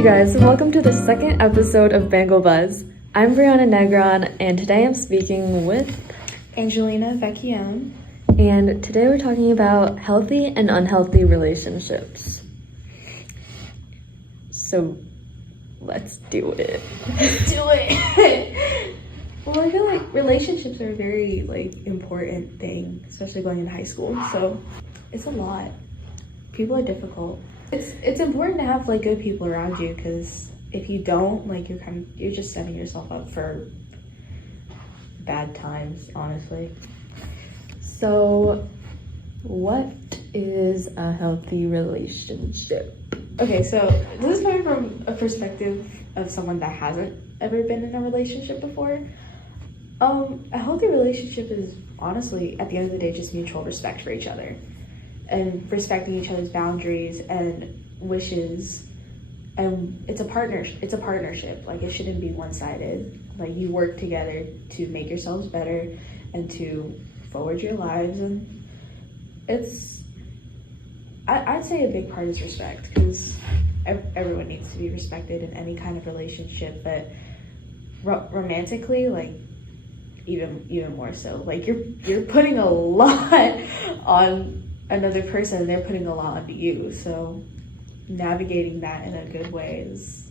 Hey guys, welcome to the second episode of Bengal Buzz. I'm Brianna Negron, and today I'm speaking with Angelina Vecchione. And today we're talking about healthy and unhealthy relationships. So, let's do it. Let's do it. Well, I feel like relationships are a very important thing, especially going into high school. So it's a lot. People are difficult. It's important to have good people around you, because if you don't, you're just setting yourself up for bad times, honestly. So, what is a healthy relationship? Okay, so this is coming from a perspective of someone that hasn't ever been in a relationship before. A healthy relationship is honestly, at the end of the day, just mutual respect for each other and respecting each other's boundaries and wishes. And it's a partnership. It shouldn't be one-sided. You work together to make yourselves better and to forward your lives. And I'd say a big part is respect, because everyone needs to be respected in any kind of relationship, but romantically, even more so. You're putting a lot on another person, and they're putting a lot onto you. So navigating that in a good way is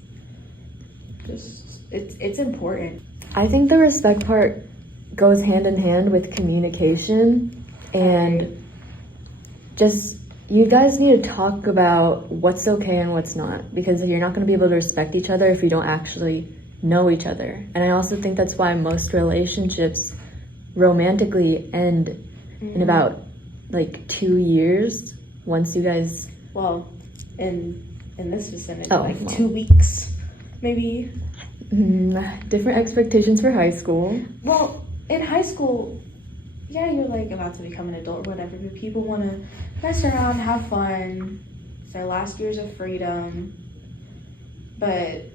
just it's important. I think the respect part goes hand in hand with communication, and just you guys need to talk about what's okay and what's not, because you're not going to be able to respect each other if you don't actually know each other. And I also think that's why most relationships romantically end in about 2 years once you guys... Well, in this vicinity, 2 weeks, maybe. Different expectations for high school. Well, in high school, yeah, you're about to become an adult or whatever, but people want to mess around, have fun. It's their last years of freedom. But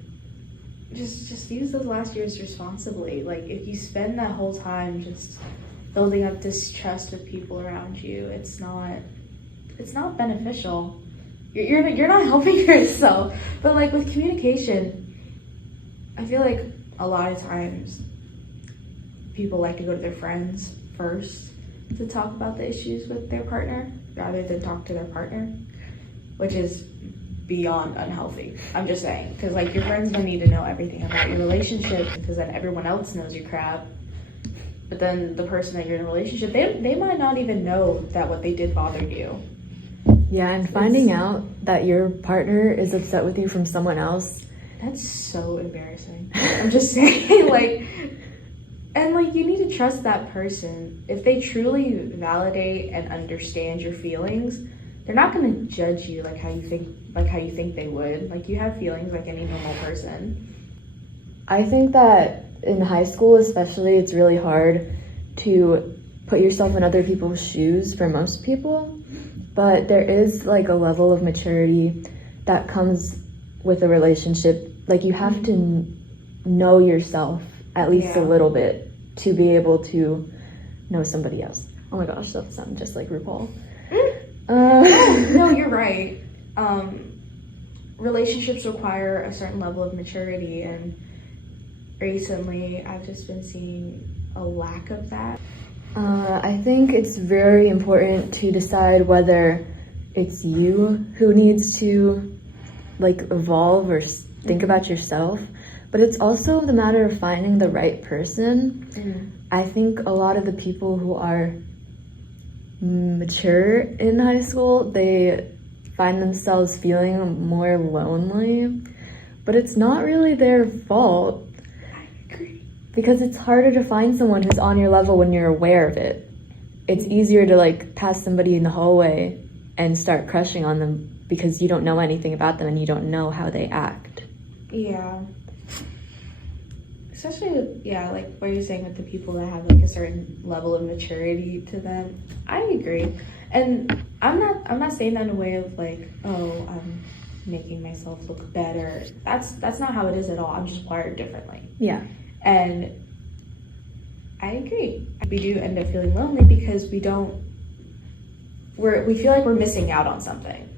just use those last years responsibly. If you spend that whole time just building up distrust with people around you, it's not beneficial. You're not helping yourself. But with communication, I feel like a lot of times people like to go to their friends first to talk about the issues with their partner rather than talk to their partner, which is beyond unhealthy. I'm just saying, because your friends don't need to know everything about your relationship, because then everyone else knows your crap. But then the person that you're in a relationship, they might not even know that what they did bothered you. Yeah, and finding out that your partner is upset with you from someone else, that's so embarrassing. I'm just saying, and you need to trust that person. If they truly validate and understand your feelings, they're not going to judge you how you think they would. You have feelings like any normal person. I think that in high school especially, it's really hard to put yourself in other people's shoes for most people, but there is a level of maturity that comes with a relationship. You have to know yourself at least a little bit to be able to know somebody else. Oh my gosh, that sounds just like RuPaul. No, you're right. Relationships require a certain level of maturity, and recently I've just been seeing a lack of that. I think it's very important to decide whether it's you who needs to evolve or think about yourself, but it's also the matter of finding the right person. I think a lot of the people who are mature in high school, they find themselves feeling more lonely, but it's not really their fault. I agree. Because it's harder to find someone who's on your level when you're aware of it. It's easier to pass somebody in the hallway and start crushing on them because you don't know anything about them and you don't know how they act. Yeah. Especially what you're saying with the people that have a certain level of maturity to them. I agree. And I'm not saying that in a way of I'm making myself look better. That's not how it is at all. I'm just wired differently. Yeah. And I agree. We do end up feeling lonely because we feel like we're missing out on something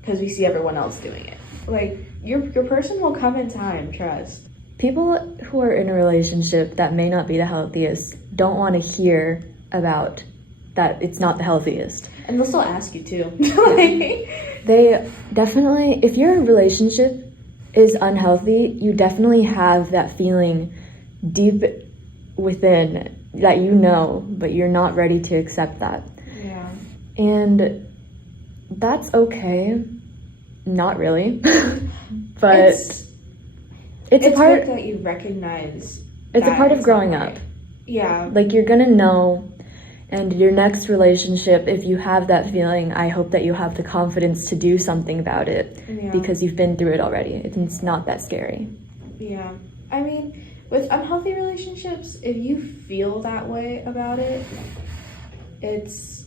because we see everyone else doing it. Like, your person will come in time, trust. People who are in a relationship that may not be the healthiest don't want to hear about that it's not the healthiest. And they'll still ask you too. Like, They definitely, if your relationship is unhealthy, you definitely have that feeling deep within that you know, but you're not ready to accept that. yeah. And that's okay. Not really. But It's a part good that you recognize it's a that part of it's growing not up. right. Yeah. Like, you're gonna know, and your next relationship, if you have that feeling, I hope that you have the confidence to do something about it Yeah. because you've been through it already. It's not that scary. Yeah. I mean, with unhealthy relationships, if you feel that way about it, it's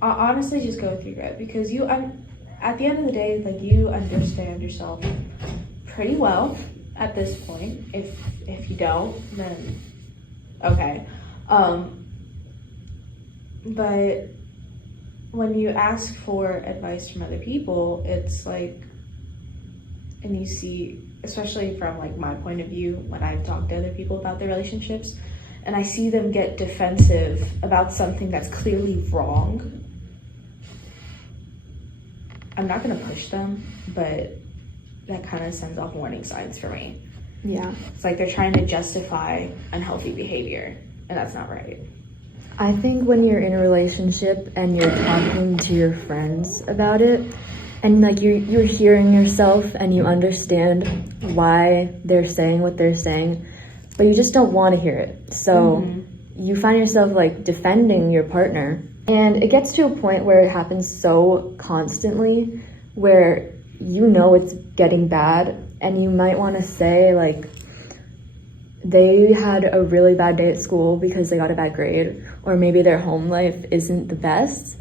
honestly just go with your gut, because you at the end of the day, like, you understand yourself pretty well at this point. If you don't, then okay. But when you ask for advice from other people, it's like, and you see, especially from like my point of view, when I talk to other people about their relationships, and I see them get defensive about something that's clearly wrong, I'm not gonna push them, but that kind of sends off warning signs for me. Yeah. It's like they're trying to justify unhealthy behavior, and that's not right. I think when you're in a relationship and you're talking to your friends about it, and like you're hearing yourself and you understand why they're saying what they're saying, but you just don't want to hear it. So you find yourself like defending your partner. And it gets to a point where it happens so constantly where you know it's getting bad, and you might want to say, like, they had a really bad day at school because they got a bad grade, or maybe their home life isn't the best.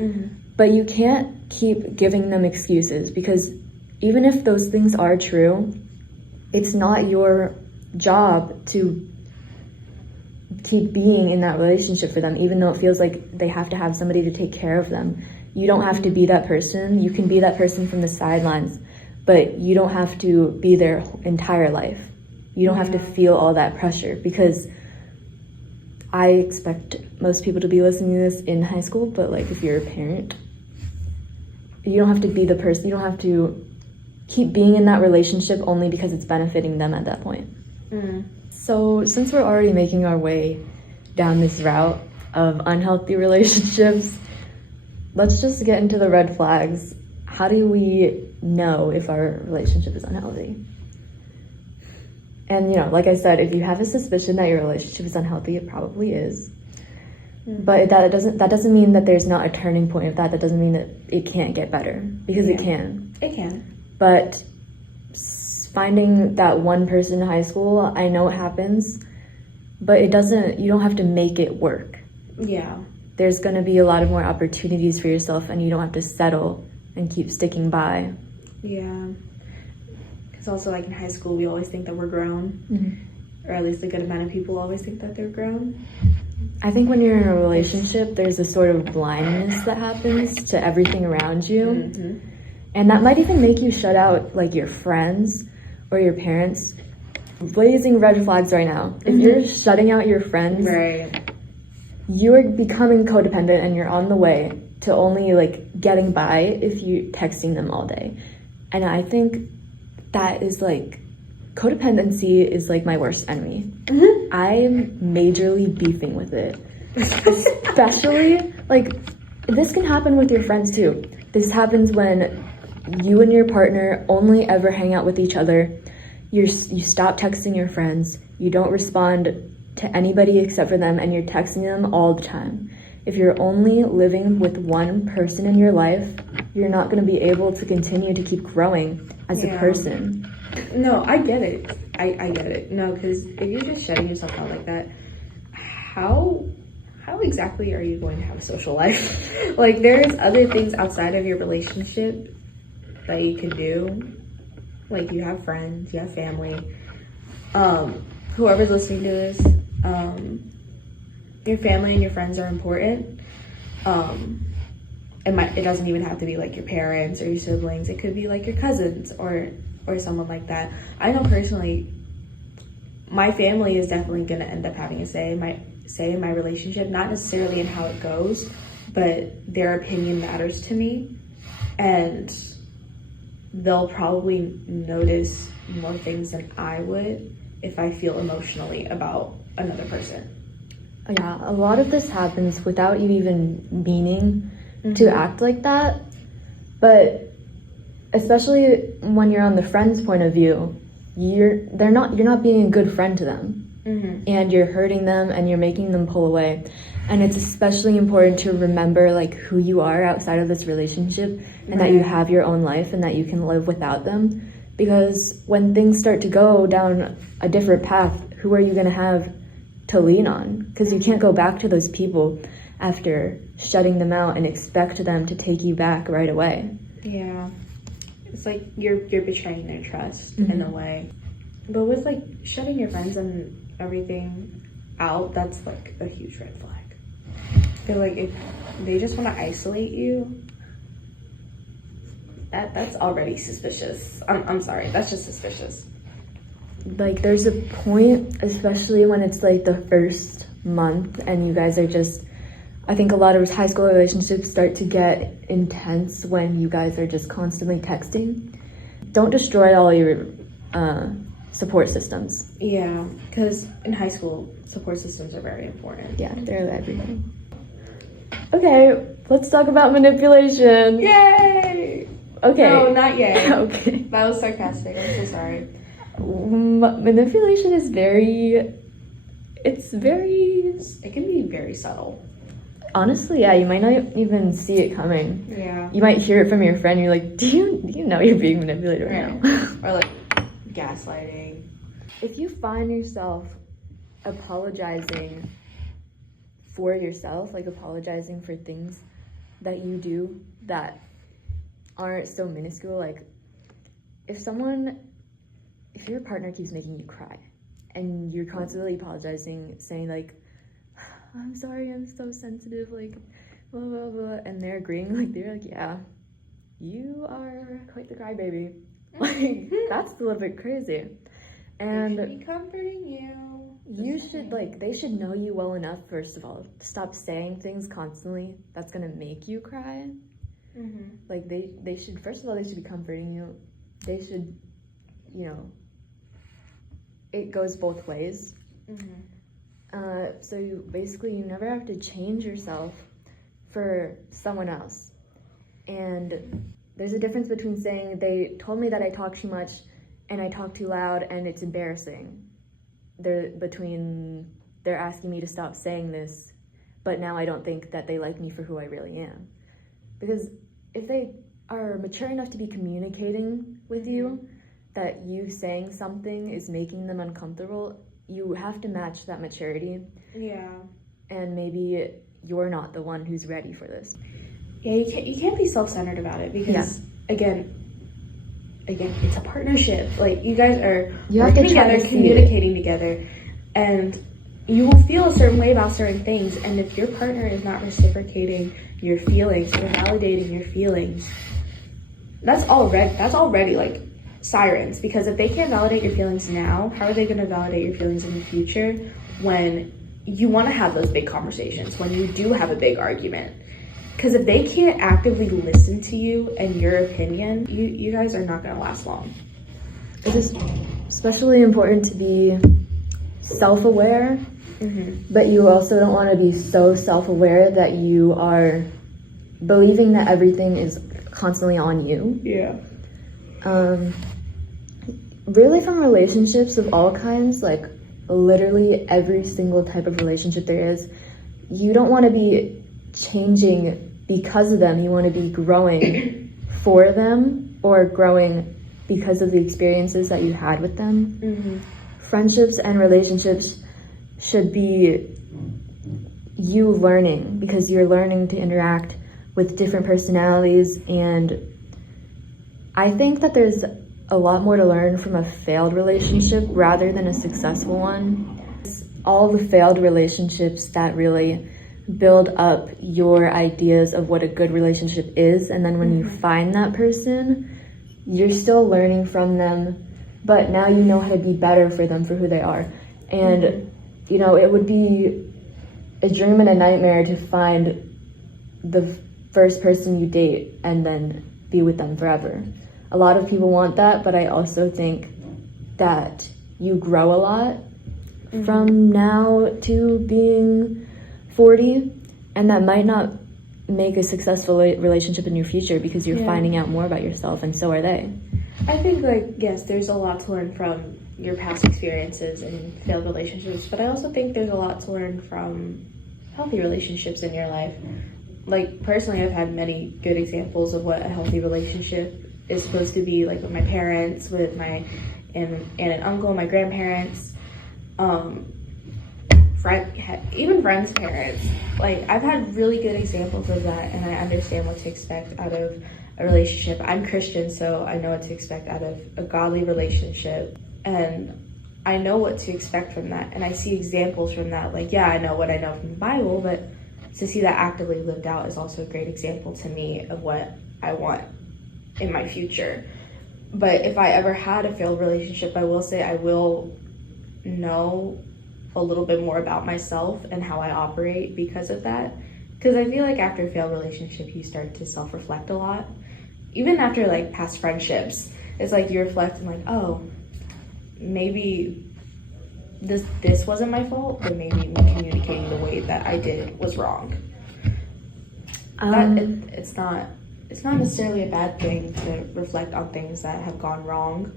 But you can't keep giving them excuses, because even if those things are true, it's not your job to keep being in that relationship for them, even though it feels like they have to have somebody to take care of them. You don't have to be that person. You can be that person from the sidelines, but you don't have to be their entire life. You don't have to feel all that pressure, because I expect most people to be listening to this in high school, but like, if you're a parent, you don't have to be the person. You don't have to keep being in that relationship only because it's benefiting them at that point. So since we're already making our way down this route of unhealthy relationships, let's just get into the red flags. How do we know if our relationship is unhealthy? And, you know, like I said, if you have a suspicion that your relationship is unhealthy, it probably is. But that doesn't mean that there's not a turning point of that. That doesn't mean that it can't get better, because it can. It can. But finding that one person in high school, I know it happens, but you don't have to make it work. Yeah. There's going to be a lot of more opportunities for yourself, and you don't have to settle and keep sticking by. Yeah. Because also, like, in high school, we always think that we're grown, or at least a good amount of people always think that they're grown. I think when you're in a relationship, there's a sort of blindness that happens to everything around you. And that might even make you shut out, like, your friends or your parents. Blazing red flags right now. If you're shutting out your friends, Right. you are becoming codependent, and you're on the way to only, like, getting by if you texting them all day. And I think that is, like, codependency is, like, my worst enemy. I'm majorly beefing with it. Especially, like, this can happen with your friends too. This happens when you and your partner only ever hang out with each other. You stop texting your friends. You don't respond to anybody except for them, and you're texting them all the time. If you're only living with one person in your life, you're not going to be able to continue to keep growing as a person. No, I get it. I get it. No, because if you're just shutting yourself out like that, how exactly are you going to have a social life? Like, there's other things outside of your relationship that you can do. Like, you have friends, you have family. Whoever's listening to this, your family and your friends are important. it doesn't even have to be like your parents or your siblings. It could be like your cousins or someone like that. I know personally, my family is definitely going to end up having a say in my relationship, not necessarily in how it goes, but their opinion matters to me, and they'll probably notice more things than I would if I feel emotionally about another person. Yeah, a lot of this happens without you even meaning to act like that, but especially when you're on the friend's point of view, you're not being a good friend to them. And you're hurting them and you're making them pull away. And it's especially important to remember like who you are outside of this relationship, and that you have your own life and that you can live without them. Because when things start to go down a different path, who are you going to have to lean on? Because you can't go back to those people after shutting them out and expect them to take you back right away. Yeah. It's like you're betraying their trust in a way. But with like shutting your friends and everything out, that's like a huge red flag. I feel like if they just want to isolate you, that's already suspicious. I'm sorry, that's just suspicious. Like there's a point, especially when it's like the first month and you guys are just, I think a lot of high school relationships start to get intense when you guys are just constantly texting. Don't destroy all your support systems. Yeah, because in high school, support systems are very important. Yeah, they're everything. Okay, let's talk about manipulation. Yay! Okay. No, not yay. Okay. That was sarcastic. I'm so sorry. Manipulation is It can be very subtle. honestly, yeah, you might not even see it coming. Yeah. You might hear it from your friend. You're like, do you know you're being manipulated right now? Or like gaslighting. If you find yourself apologizing for yourself, like apologizing for things that you do that aren't so minuscule, like if your partner keeps making you cry and you're constantly apologizing, saying like, I'm sorry, I'm so sensitive, like blah blah blah, and they're agreeing, like they're like, yeah, you are quite the crybaby. Like that's a little bit crazy. And they should be comforting you. They should know you well enough, first of all, to stop saying things constantly that's gonna make you cry. Like they should, first of all, they should be comforting you. They should, it goes both ways. So you never have to change yourself for someone else. And there's a difference between saying they told me that I talk too much and I talk too loud and it's embarrassing. They're asking me to stop saying this, but now I don't think that they like me for who I really am. Because if they are mature enough to be communicating with you that you saying something is making them uncomfortable, you have to match that maturity. Yeah. And maybe you're not the one who's ready for this. Yeah, you can't be self-centered about it because again, it's a partnership. Like you guys are working together, communicating together, and you will feel a certain way about certain things. And if your partner is not reciprocating your feelings or validating your feelings, that's already like sirens. Because if they can't validate your feelings now, how are they going to validate your feelings in the future when you want to have those big conversations, when you do have a big argument? Because if they can't actively listen to you and your opinion, you guys are not going to last long. It is especially important to be self-aware, but you also don't want to be so self-aware that you are believing that everything is constantly on you. Yeah. Really, from relationships of all kinds, like literally every single type of relationship there is, you don't want to be changing because of them. You want to be growing for them or growing because of the experiences that you had with them. Friendships and relationships should be you learning, because you're learning to interact with different personalities. And I think that there's a lot more to learn from a failed relationship rather than a successful one. All the failed relationships that really build up your ideas of what a good relationship is, and then when you find that person, you're still learning from them, but now you know how to be better for them for who they are. And you know, it would be a dream and a nightmare to find the first person you date and then be with them forever. A lot of people want that, but I also think that you grow a lot from now to being 40, and that might not make a successful relationship in your future because you're finding out more about yourself, and so are they. I think, like, yes, there's a lot to learn from your past experiences and failed relationships, but I also think there's a lot to learn from healthy relationships in your life. Like, personally, I've had many good examples of what a healthy relationship is supposed to be, like with my parents, with my aunt and uncle, my grandparents, even friends' parents. Like, I've had really good examples of that, and I understand what to expect out of a relationship. I'm Christian, so I know what to expect out of a godly relationship, and I know what to expect from that, and I see examples from that. Like, yeah, I know what I know from the Bible, but to see that actively lived out is also a great example to me of what I want in my future. But if I ever had a failed relationship, I will say I will know a little bit more about myself and how I operate because of that. Because I feel like after a failed relationship, you start to self-reflect a lot. Even after, like, past friendships, it's like you reflect and, like, oh, maybe this wasn't my fault, but maybe me communicating the way that I did was wrong. It's not necessarily a bad thing to reflect on things that have gone wrong,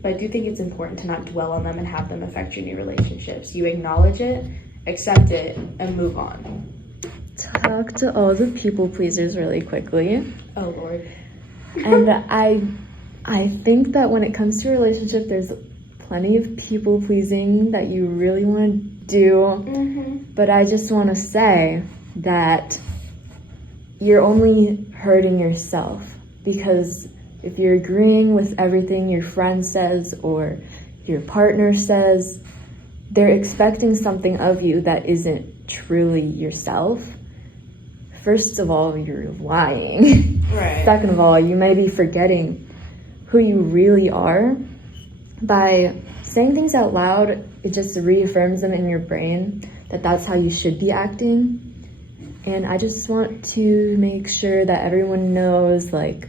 but I do think it's important to not dwell on them and have them affect your new relationships. You acknowledge it, accept it, and move on. Talk to all the people pleasers really quickly. Oh, Lord. And I think that when it comes to a relationship, there's plenty of people pleasing that you really want to do. But I just want to say that you're only hurting yourself, because if you're agreeing with everything your friend says or your partner says, they're expecting something of you that isn't truly yourself. First of all, you're lying. Right. Second of all, you may be forgetting who you really are. By saying things out loud, it just reaffirms them in your brain that that's how you should be acting. And I just want to make sure that everyone knows, like,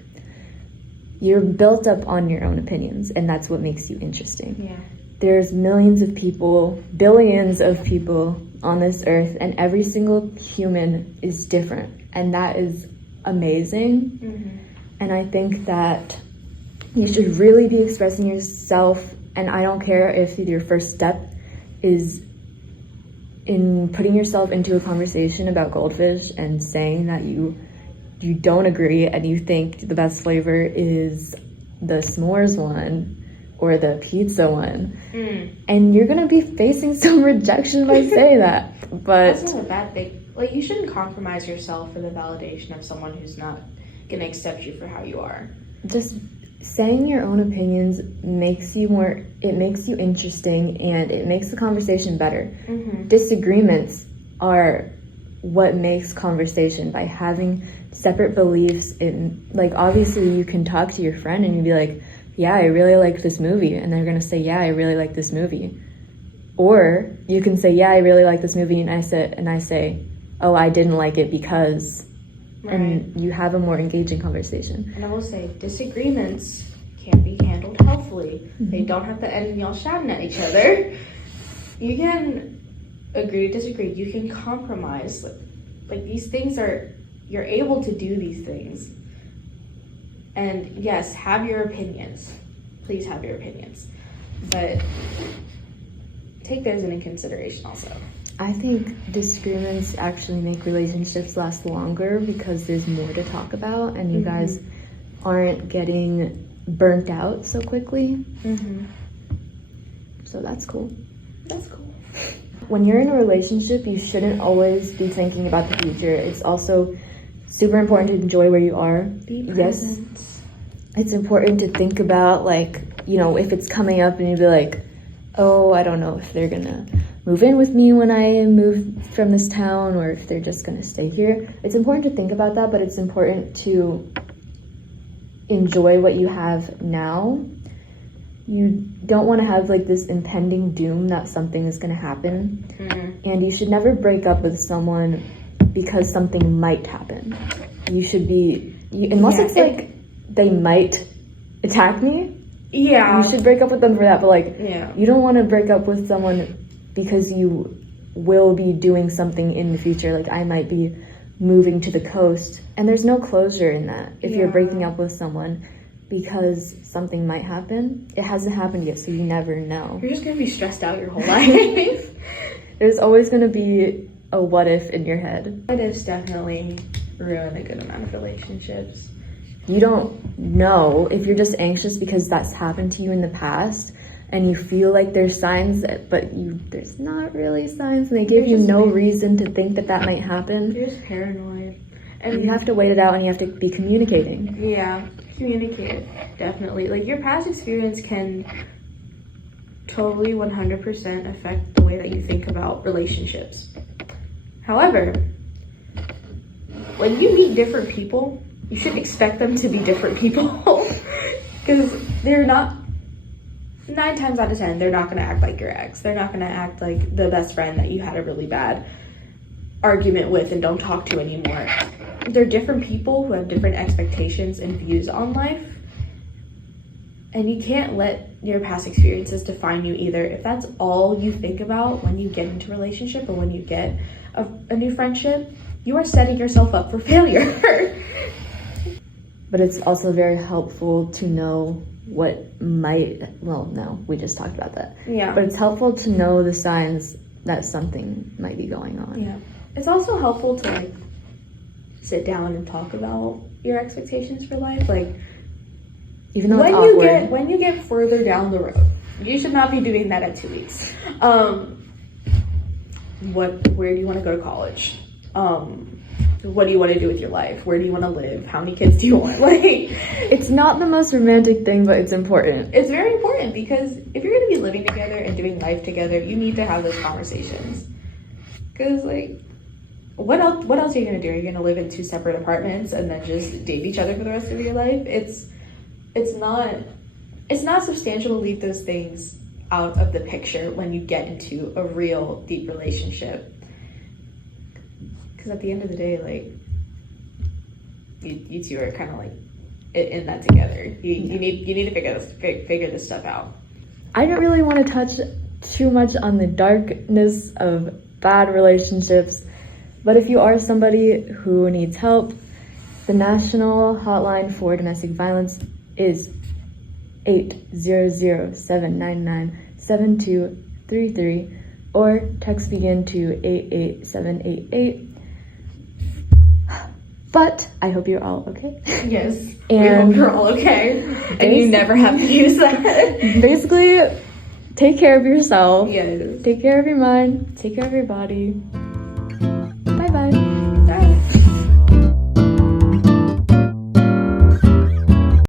you're built up on your own opinions, and that's what makes you interesting. Yeah. There's millions of people, billions of people on this earth, and every single human is different, and that is amazing. And I think that you should really be expressing yourself, and I don't care if your first step is in putting yourself into a conversation about goldfish and saying that you don't agree and you think the best flavor is the s'mores one or the pizza one. And you're gonna be facing some rejection by saying that. But that's not a bad thing. Like, you shouldn't compromise yourself for the validation of someone who's not gonna accept you for how you are. Just saying your own opinions makes you interesting, and it makes the conversation better. Disagreements are what makes conversation, by having separate beliefs in, like, obviously you can talk to your friend and you'd be like, yeah, I really like this movie, and they're gonna say, yeah, I really like this movie. Or you can say, yeah, I really like this movie, and I say, oh, I didn't like it because. Right. And you have a more engaging conversation. And I will say, disagreements can be handled healthily. They don't have to end in y'all shouting at each other. You can agree to disagree. You can compromise. Like, these things you're able to do these things. And yes, have your opinions. Please have your opinions. But take those into consideration also. I think disagreements actually make relationships last longer because there's more to talk about, and you guys aren't getting burnt out so quickly. So that's cool. That's cool. When you're in a relationship, you shouldn't always be thinking about the future. It's also super important to enjoy where you are. Be present. Yes, it's important to think about, like, you know, if it's coming up and you'd be like, oh, I don't know if they're gonna move in with me when I move from this town, or if they're just going to stay here. It's important to think about that, but it's important to enjoy what you have now. You don't want to have like this impending doom that something is going to happen. And you should never break up with someone because something might happen. You should be, unless it's like they might attack me. Yeah. You should break up with them for that, but like, Yeah. you don't want to break up with someone because you will be doing something in the future. Like, I might be moving to the coast, and there's no closure in that. If you're breaking up with someone because something might happen, it hasn't happened yet, so you never know. You're just gonna be stressed out your whole life. There's always going to be a what if in your head. What ifs definitely ruin a good amount of relationships. You don't know if you're just anxious because that's happened to you in the past, and you feel like there's signs, but there's not really signs, and they give you no reason to think that might happen. You're just paranoid. And you have to wait it out, and you have to be communicating. Yeah, communicate, definitely. Like, your past experience can totally 100% affect the way that you think about relationships. However, when you meet different people, you should expect them to be different people. Because they're not, 9 times out of 10, they're not going to act like your ex. They're not going to act like the best friend that you had a really bad argument with and don't talk to anymore. They're different people who have different expectations and views on life. And you can't let your past experiences define you either. If that's all you think about when you get into a relationship or when you get a new friendship, you are setting yourself up for failure. But it's also very helpful to know what might, well, no, we just talked about that. Yeah. But it's helpful to know the signs that something might be going on. Yeah. It's also helpful to, like, sit down and talk about your expectations for life. Like, even though it's awkward. When you get further down the road, you should not be doing that at 2 weeks. Where do you want to go to college? What do you want to do with your life? Where do you want to live? How many kids do you want? Like, it's not the most romantic thing, but it's important. It's very important, because if you're going to be living together and doing life together, you need to have those conversations. Because, like, what else are you going to do? Are you going to live in 2 separate apartments and then just date each other for the rest of your life? It's not substantial to leave those things out of the picture when you get into a real deep relationship. Because at the end of the day, like, you two are kind of like in that together. You need to figure this stuff out. I don't really want to touch too much on the darkness of bad relationships, but if you are somebody who needs help, the national hotline for domestic violence is 800-799-7233, or text begin to 88788. But I hope you're all okay. Yes, and we hope you're all okay, and you never have to use that. Basically, take care of yourself. Yes. Take care of your mind. Take care of your body.